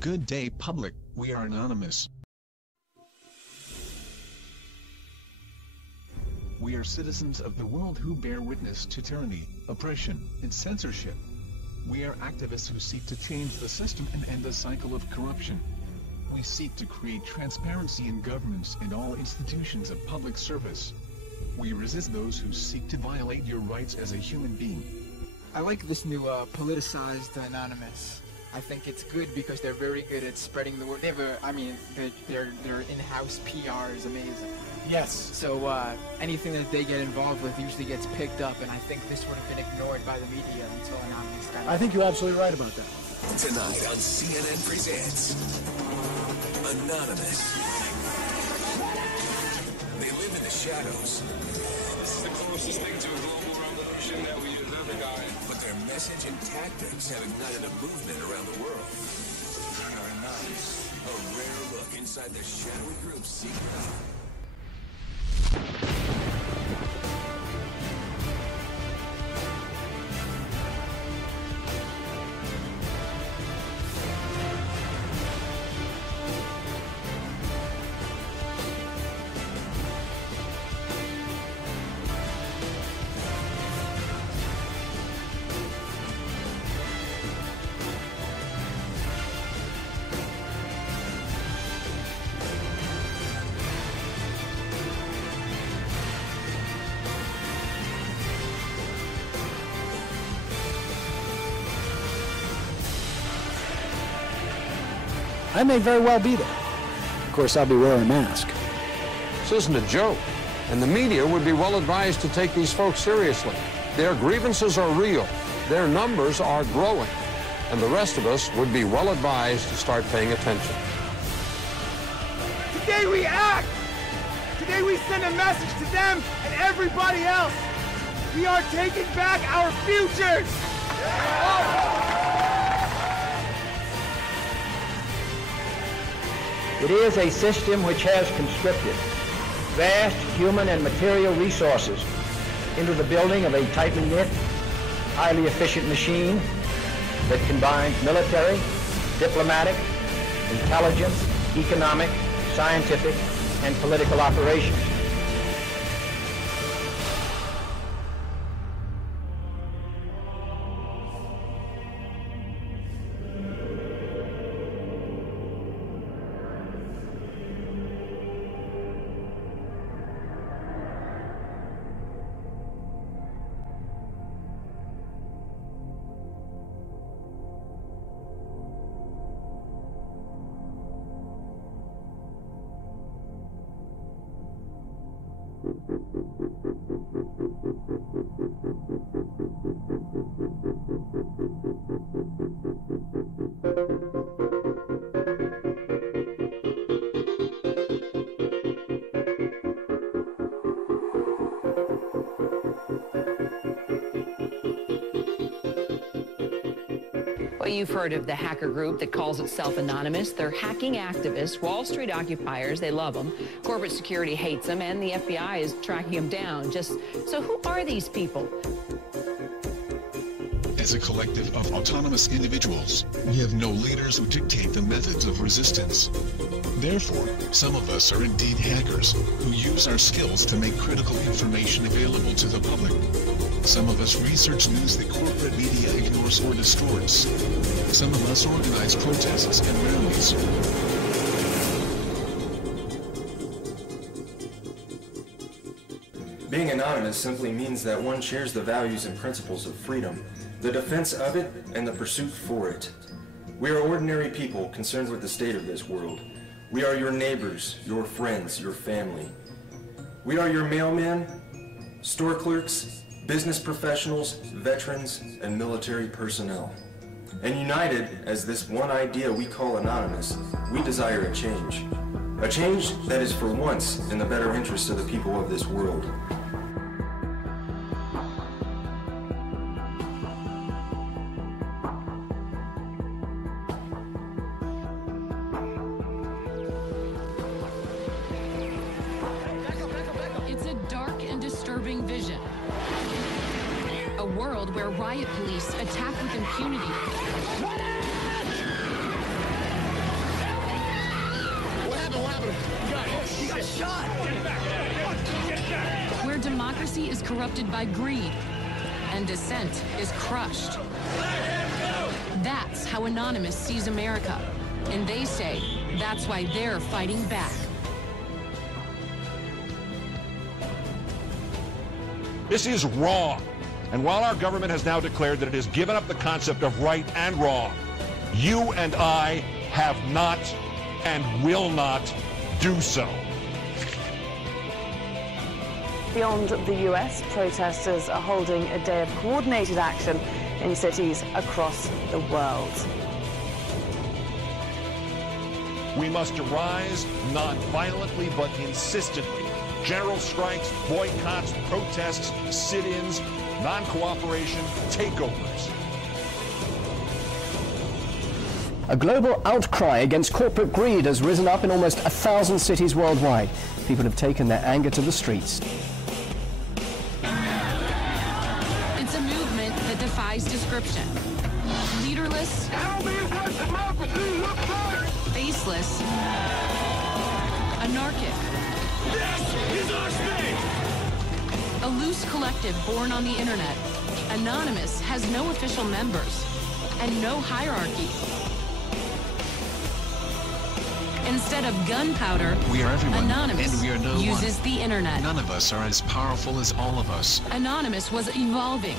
Good day, public. We are Anonymous. We are citizens of the world who bear witness to tyranny, oppression, and censorship. We are activists who seek to change the system and end the cycle of corruption. We seek to create transparency in governments and all institutions of public service. We resist those who seek to violate your rights as a human being. I like this new politicized Anonymous. I think it's good because they're very good at spreading the word. They have their in-house PR is amazing. Yes. So anything that they get involved with usually gets picked up, and I think this would have been ignored by the media until Anonymous got I think you're absolutely right about that. Tonight on CNN Presents Anonymous. They live in the shadows. This is the closest thing to a global revolution that we have ever gotten. But their message and tactics have ignited a movement around the world. They are Anonymous. A rare look inside the shadowy group's secret. I may very well be there. Of course, I'll be wearing a mask. This isn't a joke, and the media would be well advised to take these folks seriously. Their grievances are real, their numbers are growing, and the rest of us would be well advised to start paying attention. Today we act! Today we send a message to them and everybody else! We are taking back our futures! It is a system which has conscripted vast human and material resources into the building of a tightly knit, highly efficient machine that combines military, diplomatic, intelligence, economic, scientific, and political operations. Well, you've heard of the hacker group that calls itself Anonymous. They're hacking activists, Wall Street occupiers. They love them. Corporate security hates them, and the FBI is tracking them down. So who are these people? As a collective of autonomous individuals, we have no leaders who dictate the methods of resistance. Therefore, some of us are indeed hackers, who use our skills to make critical information available to the public. Some of us research news that corporate media ignores or distorts. Some of us organize protests and rallies. Being anonymous simply means that one shares the values and principles of freedom, the defense of it, and the pursuit for it. We are ordinary people concerned with the state of this world. We are your neighbors, your friends, your family. We are your mailmen, store clerks, business professionals, veterans, and military personnel. And united as this one idea we call Anonymous, we desire a change. A change that is for once in the better interest of the people of this world. It's a dark and disturbing vision. A world where riot police attack with impunity. shot. Where democracy is corrupted by greed and dissent is crushed. That's how Anonymous sees America. And they say that's why they're fighting back. This is wrong. And while our government has now declared that it has given up the concept of right and wrong, you and I have not and will not do so. Beyond the US, protesters are holding a day of coordinated action in cities across the world. We must arise not violently but insistently. General strikes, boycotts, protests, sit-ins, non-cooperation, takeovers. A global outcry against corporate greed has risen up in almost 1,000 cities worldwide. People have taken their anger to the streets. It's a movement that defies description. Leaderless, faceless, anarchic. This is our space! A loose collective born on the internet, Anonymous has no official members and no hierarchy. Instead of gunpowder, We are everyone, Anonymous and we are no uses one. the internet. None of us are as powerful as all of us. Anonymous was evolving,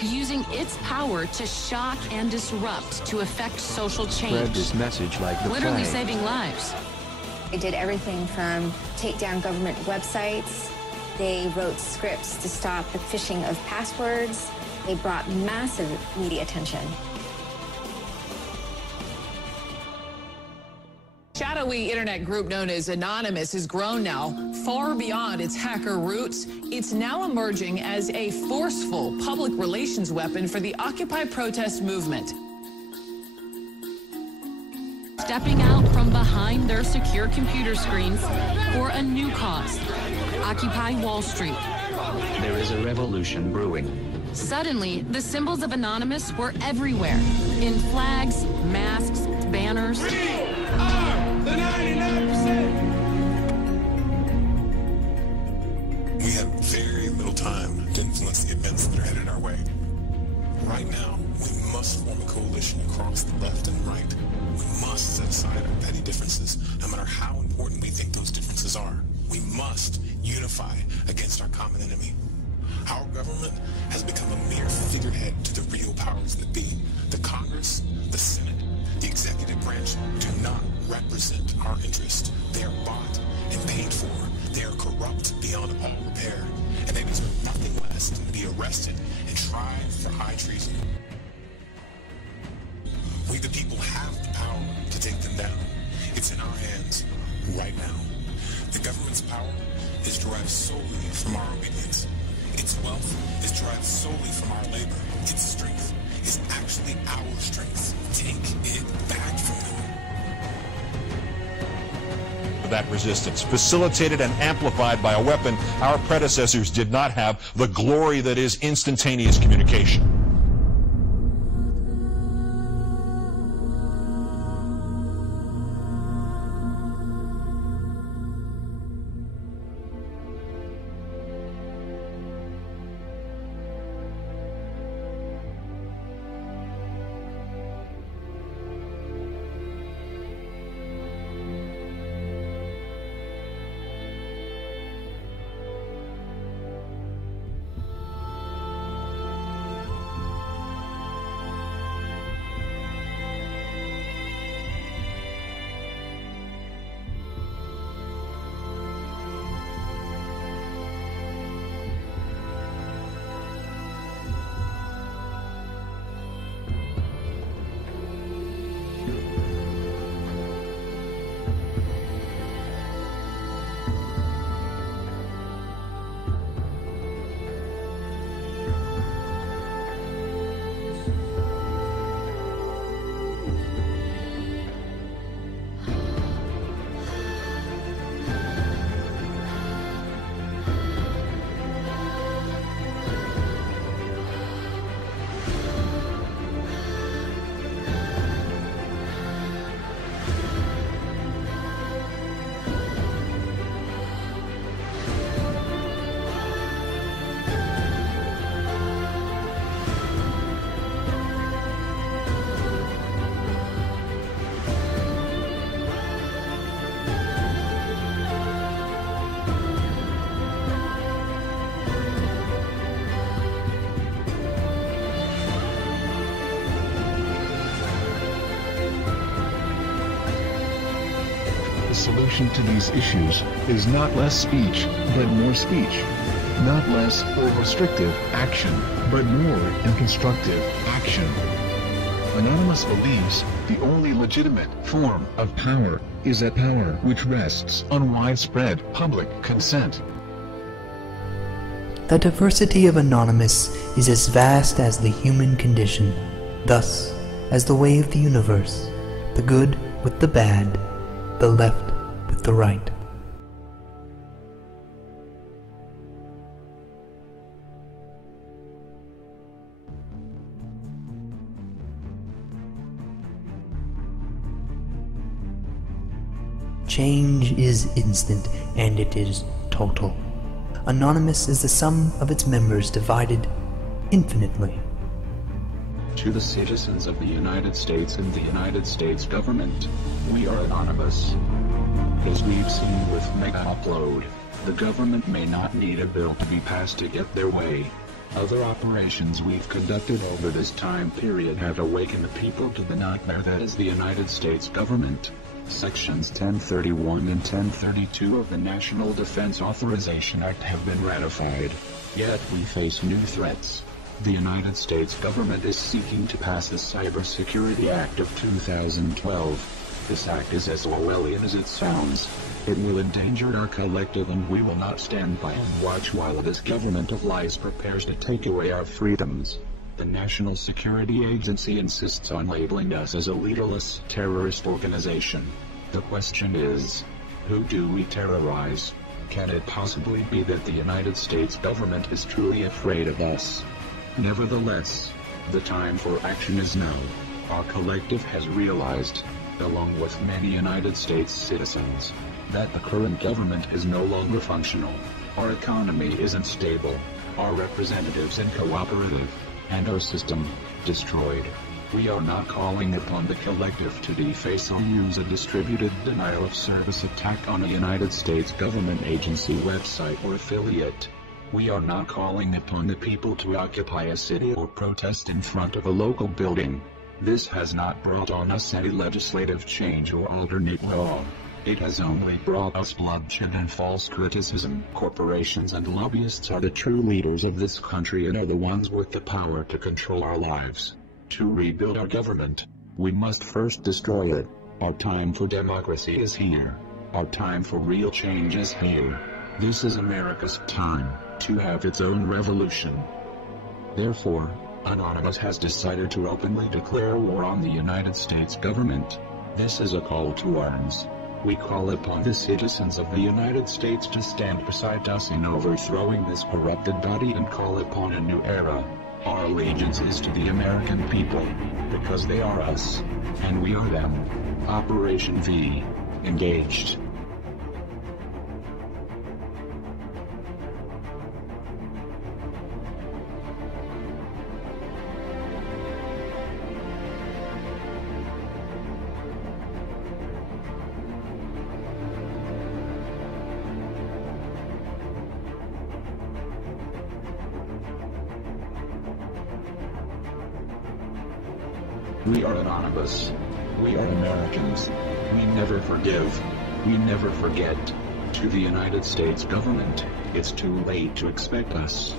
using its power to shock and disrupt to affect social change. Spread this message like the Literally plague. saving lives. They did everything from take down government websites. They wrote scripts to stop the phishing of passwords. They brought massive media attention. Shadowy internet group known as Anonymous has grown now far beyond its hacker roots. It's now emerging as a forceful public relations weapon for the Occupy protest movement. Stepping out from behind their secure computer screens for a new cause, Occupy Wall Street. There is a revolution brewing. Suddenly, the symbols of Anonymous were everywhere, in flags, masks, banners. The 99%! We have very little time to influence the events that are headed our way. Right now, we must form a coalition across the left and right. We must set aside our petty differences, no matter how important we think those differences are. We must unify against our common enemy. Our government has become a mere figurehead to the real powers that be. The Congress, the Senate, the executive branch do not represent our interest. They are bought and paid for. They are corrupt beyond all repair, and they deserve nothing less than to be arrested and tried for high treason. We the people have the power to take them down. It's in our hands right now. The government's power is derived solely from our obedience. Its wealth is derived solely from our labor. Its strength is actually our strength. Take it back from them. That resistance, facilitated and amplified by a weapon our predecessors did not have, the glory that is instantaneous communication. solution to these issues is not less speech, but more speech. Not less or restrictive action, but more and constructive action. Anonymous believes the only legitimate form of power is a power which rests on widespread public consent. The diversity of Anonymous is as vast as the human condition, thus, as the way of the universe, the good with the bad, the left with the right. Change is instant, and it is total. Anonymous is the sum of its members divided infinitely. To the citizens of the United States and the United States government, we are anonymous. As we've seen with Mega Upload, the government may not need a bill to be passed to get their way. Other operations we've conducted over this time period have awakened the people to the nightmare that is the United States government. Sections 1031 and 1032 of the National Defense Authorization Act have been ratified. Yet we face new threats. The United States government is seeking to pass the Cybersecurity Act of 2012. This act is as Orwellian as it sounds. It will endanger our collective, and we will not stand by and watch while this government of lies prepares to take away our freedoms. The National Security Agency insists on labeling us as a leaderless terrorist organization. The question is, who do we terrorize? Can it possibly be that the United States government is truly afraid of us? Nevertheless, the time for action is now. Our collective has realized, along with many United States citizens, that the current government is no longer functional. Our economy isn't stable, our representatives uncooperative, and our system destroyed. We are not calling upon the collective to deface or use a distributed denial of service attack on a United States government agency website or affiliate. We are not calling upon the people to occupy a city or protest in front of a local building. This has not brought on us any legislative change or alternate law. It has only brought us bloodshed and false criticism. Corporations and lobbyists are the true leaders of this country and are the ones with the power to control our lives. To rebuild our government, we must first destroy it. Our time for democracy is here. Our time for real change is here. This is America's time to have its own revolution. Therefore, Anonymous has decided to openly declare war on the United States government. This is a call to arms. We call upon the citizens of the United States to stand beside us in overthrowing this corrupted body and call upon a new era. Our allegiance is to the American people, because they are us, and we are them. Operation V. Engaged. We are anonymous. We are Americans. We never forgive. We never forget. To the United States government, it's too late to expect us.